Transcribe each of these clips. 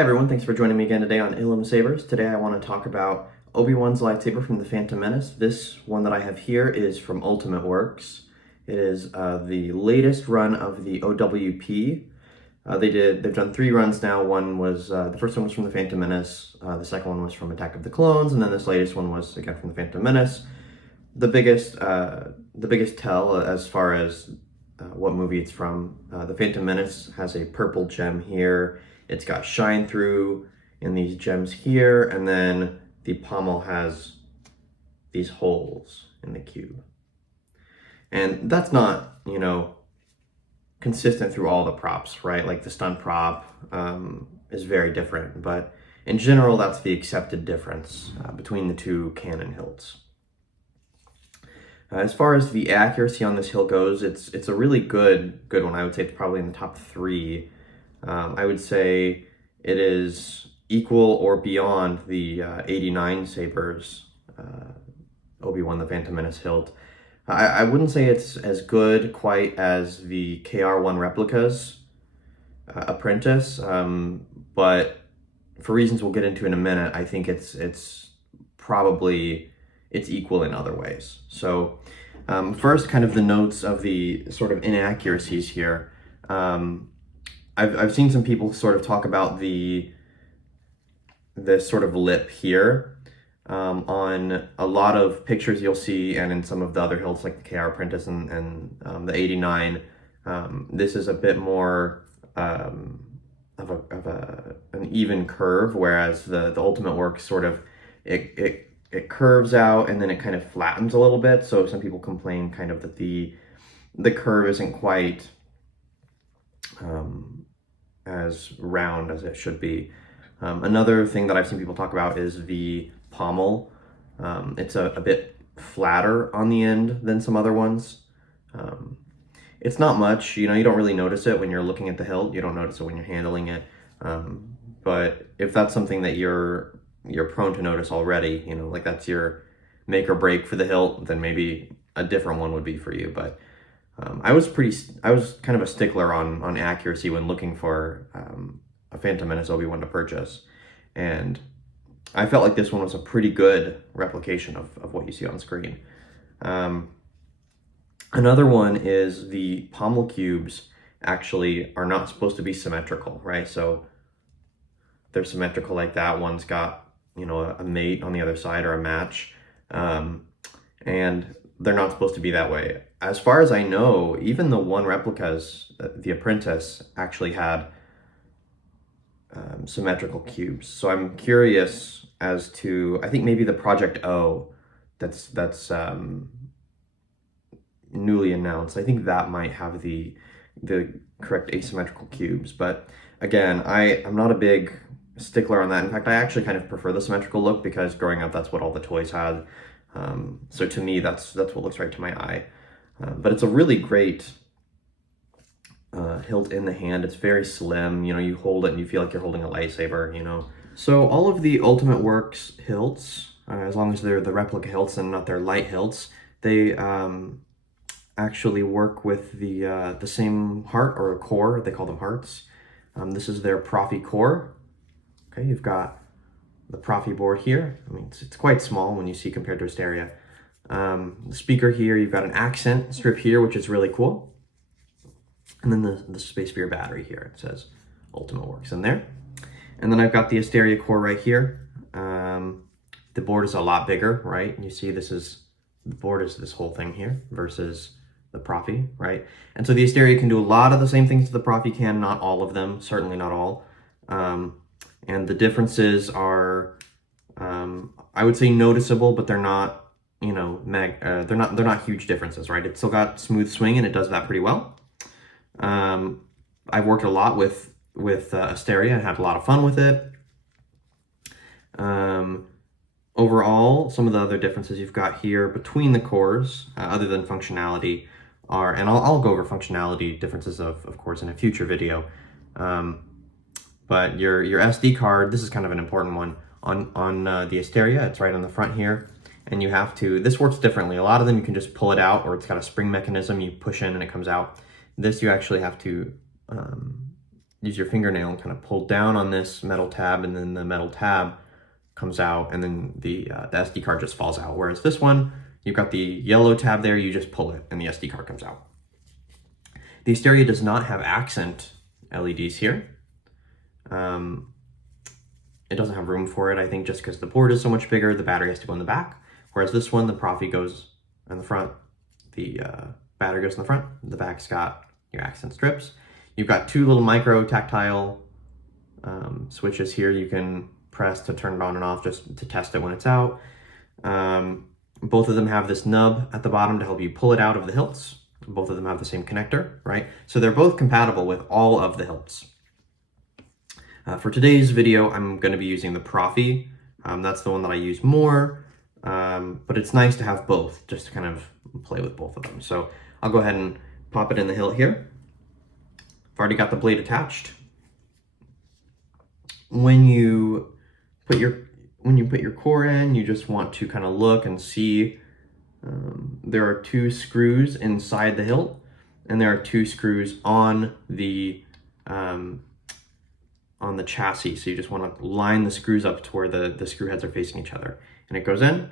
Hi everyone, thanks for joining me again today on Ilum Sabers. Today I want to talk about Obi-Wan's lightsaber from the Phantom Menace. This one that I have here is from Ultimate Works. It is the latest run of the OWP. They've done 3 runs now. One was, the first one was from the Phantom Menace, the second one was from Attack of the Clones, and then this latest one was again from the Phantom Menace. The biggest tell as far as what movie it's from, the Phantom Menace has a purple gem here. It's got shine through in these gems here, and then the pommel has these holes in the cube. And that's not, consistent through all the props, right? Like the stunt prop is very different, but in general, that's the accepted difference between the two cannon hilts. As far as the accuracy on this hilt goes, it's a really good one. I would say it's probably in the top 3. I would say it is equal or beyond the 89 Sabers Obi-Wan the Phantom Menace hilt. I wouldn't say it's as good quite as the KR1 replicas apprentice, but for reasons we'll get into in a minute, I think it's probably equal in other ways. So first, kind of the notes of the sort of inaccuracies here. I've seen some people sort of talk about this sort of lip here on a lot of pictures you'll see, and in some of the other hilts like the KR Apprentice and the 89. This is a bit more of an even curve, whereas the Ultimate Works sort of it curves out and then it kind of flattens a little bit. So some people complain kind of that the curve isn't quite as round as it should be. Another thing that I've seen people talk about is the pommel. It's a bit flatter on the end than some other ones. It's not much, you don't really notice it when you're looking at the hilt. You don't notice it when you're handling it. But if that's something that you're prone to notice already, like that's your make or break for the hilt, then maybe a different one would be for you. But I was kind of a stickler on accuracy when looking for a Phantom Menace Obi-Wan to purchase, and I felt like this one was a pretty good replication of what you see on screen. Another one is the pommel cubes actually are not supposed to be symmetrical, right? So they're symmetrical like that. One's got, a mate on the other side or a match, and they're not supposed to be that way. As far as I know, even the one replicas, the Apprentice, actually had symmetrical cubes. So I'm curious as to, I think maybe the Project O that's newly announced, I think that might have the correct asymmetrical cubes. But again, I'm not a big stickler on that. In fact, I actually kind of prefer the symmetrical look because growing up, that's what all the toys had. So to me, that's what looks right to my eye. But it's a really great hilt in the hand. It's very slim. You hold it and you feel like you're holding a lightsaber. So all of the Ultimate Works hilts, as long as they're the replica hilts and not their light hilts, they actually work with the same heart or core. They call them hearts. This is their Profi core. Okay, you've got the Profi board here. I mean, it's quite small when you see compared to Asteria. The speaker here, you've got an accent strip here, which is really cool. And then the space for your battery here. It says Ultimate Works in there. And then I've got the Asteria core right here. The board is a lot bigger, right? And you see the board is this whole thing here versus the Profi, right? And so the Asteria can do a lot of the same things that the Profi can, not all of them, certainly not all. And the differences are, I would say noticeable, but they're not, they're not huge differences, right? It's still got smooth swing and it does that pretty well. I've worked a lot with Asteria and had a lot of fun with it. Overall, some of the other differences you've got here between the cores, other than functionality, are, and I'll go over functionality differences of course in a future video. But your SD card, this is kind of an important one on the Asteria. It's right on the front here, and you have to. This works differently. A lot of them you can just pull it out, or it's got a spring mechanism you push in and it comes out. This you actually have to use your fingernail and kind of pull down on this metal tab, and then the metal tab comes out, and then the SD card just falls out. Whereas this one, you've got the yellow tab there, you just pull it and the SD card comes out. The Asteria does not have accent LEDs here. It doesn't have room for it, I think, just because the board is so much bigger, the battery has to go in the back. Whereas this one, the Profi goes in the front, the battery goes in the front, the back's got your accent strips. You've got two little micro tactile switches here you can press to turn it on and off, just to test it when it's out. Both of them have this nub at the bottom to help you pull it out of the hilts. Both of them have the same connector, right? So they're both compatible with all of the hilts. For today's video, I'm going to be using the Profi. That's the one that I use more, but it's nice to have both, just to kind of play with both of them. So I'll go ahead and pop it in the hilt here. I've already got the blade attached. When you put your core in, you just want to kind of look and see. There are two screws inside the hilt, and there are two screws on the chassis. So you just want to line the screws up to where the screw heads are facing each other. And it goes in,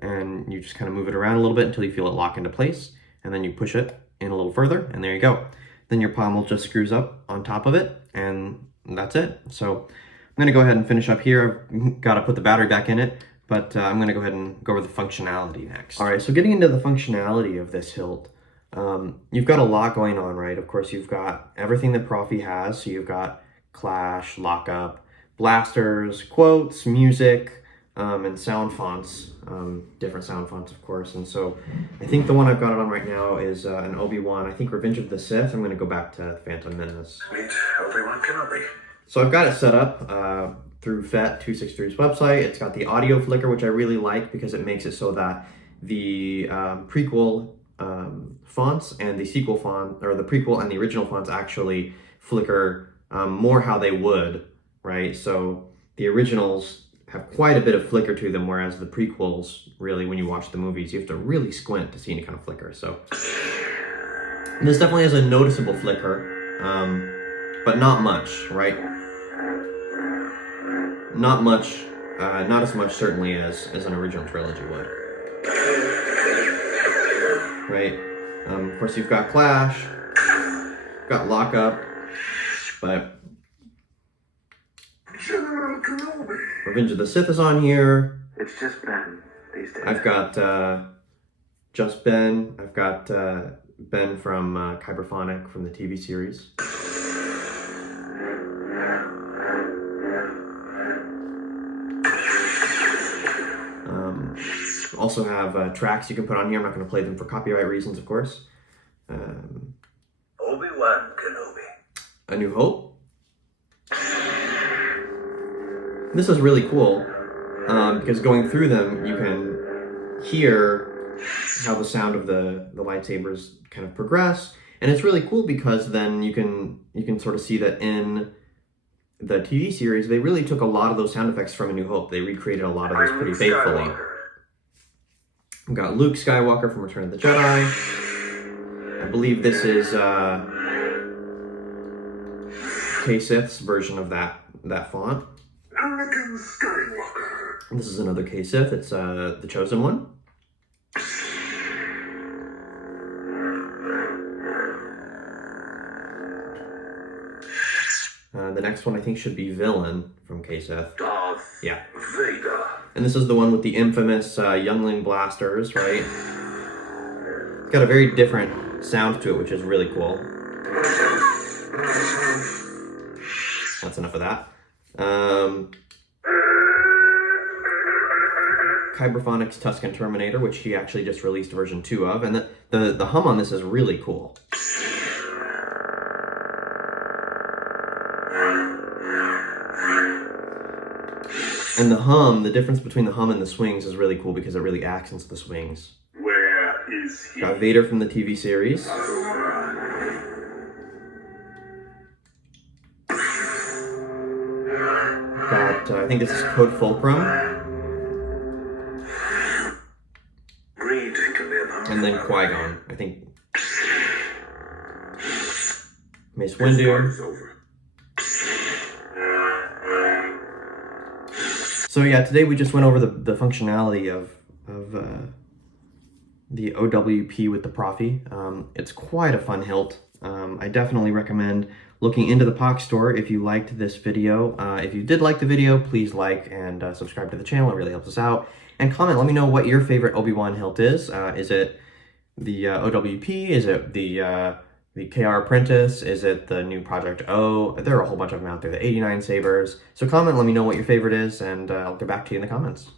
and you just kind of move it around a little bit until you feel it lock into place. And then you push it in a little further, and there you go. Then your pommel just screws up on top of it, and that's it. So I'm going to go ahead and finish up here. I've got to put the battery back in it, but I'm going to go ahead and go over the functionality next. All right, so getting into the functionality of this hilt, you've got a lot going on, right? Of course, you've got everything that Profi has. So you've got clash, lockup, blasters, quotes, music, and sound fonts, different sound fonts, of course. And so I think the one I've got it on right now is an Obi-Wan, I think Revenge of the Sith. I'm going to go back to Phantom Menace. Meet Obi-Wan Kenobi. So I've got it set up through FET263's website. It's got the audio flicker, which I really like because it makes it so that the prequel fonts and the sequel font, or the prequel and the original fonts, actually flicker more how they would, right? So the originals have quite a bit of flicker to them, whereas the prequels, really, when you watch the movies, you have to really squint to see any kind of flicker. So this definitely has a noticeable flicker, but not much, right? Not much, not as much certainly as an original trilogy would. Right? Of course, you've got Clash, you've got Lockup, but General Kenobi. Revenge of the Sith is on here. It's just Ben these days. I've got just Ben. I've got Ben from Kyberphonic from the TV series. Also have tracks you can put on here. I'm not going to play them for copyright reasons, of course. Obi-Wan Kenobi. A New Hope. This is really cool because going through them, you can hear how the sound of the lightsabers kind of progress, and it's really cool because then you can sort of see that in the TV series they really took a lot of those sound effects from A New Hope. They recreated a lot of those pretty faithfully. We've got Luke Skywalker from Return of the Jedi. I believe this is K-Sith's version of that font. Anakin Skywalker. This is another K-Sith. It's the Chosen One. The next one I think should be Villain from K-Sith. Darth Yeah. Vader. And this is the one with the infamous Youngling blasters, right? It's got a very different sound to it, which is really cool. That's enough of that. Kyberphonic's Tusken Terminator, which he actually just released version 2 of, and the hum on this is really cool. And the hum, the difference between the hum and the swings is really cool because it really accents the swings. Where is he? Got Vader from the TV series. Got, I think this is Code Fulcrum. Reed can be an And then Qui-Gon, I think. Mace This part Windu. is over. So yeah, today we just went over the functionality of the OWP with the Profi. It's quite a fun hilt. I definitely recommend looking into the POC store if you liked this video. If you did like the video, please like and subscribe to the channel. It really helps us out. And comment, let me know what your favorite Obi-Wan hilt is. Is it the OWP? Is it the KR Apprentice? Is it the new Project O? There are a whole bunch of them out there, the 89 sabers. So comment, let me know what your favorite is, and I'll get back to you in the comments.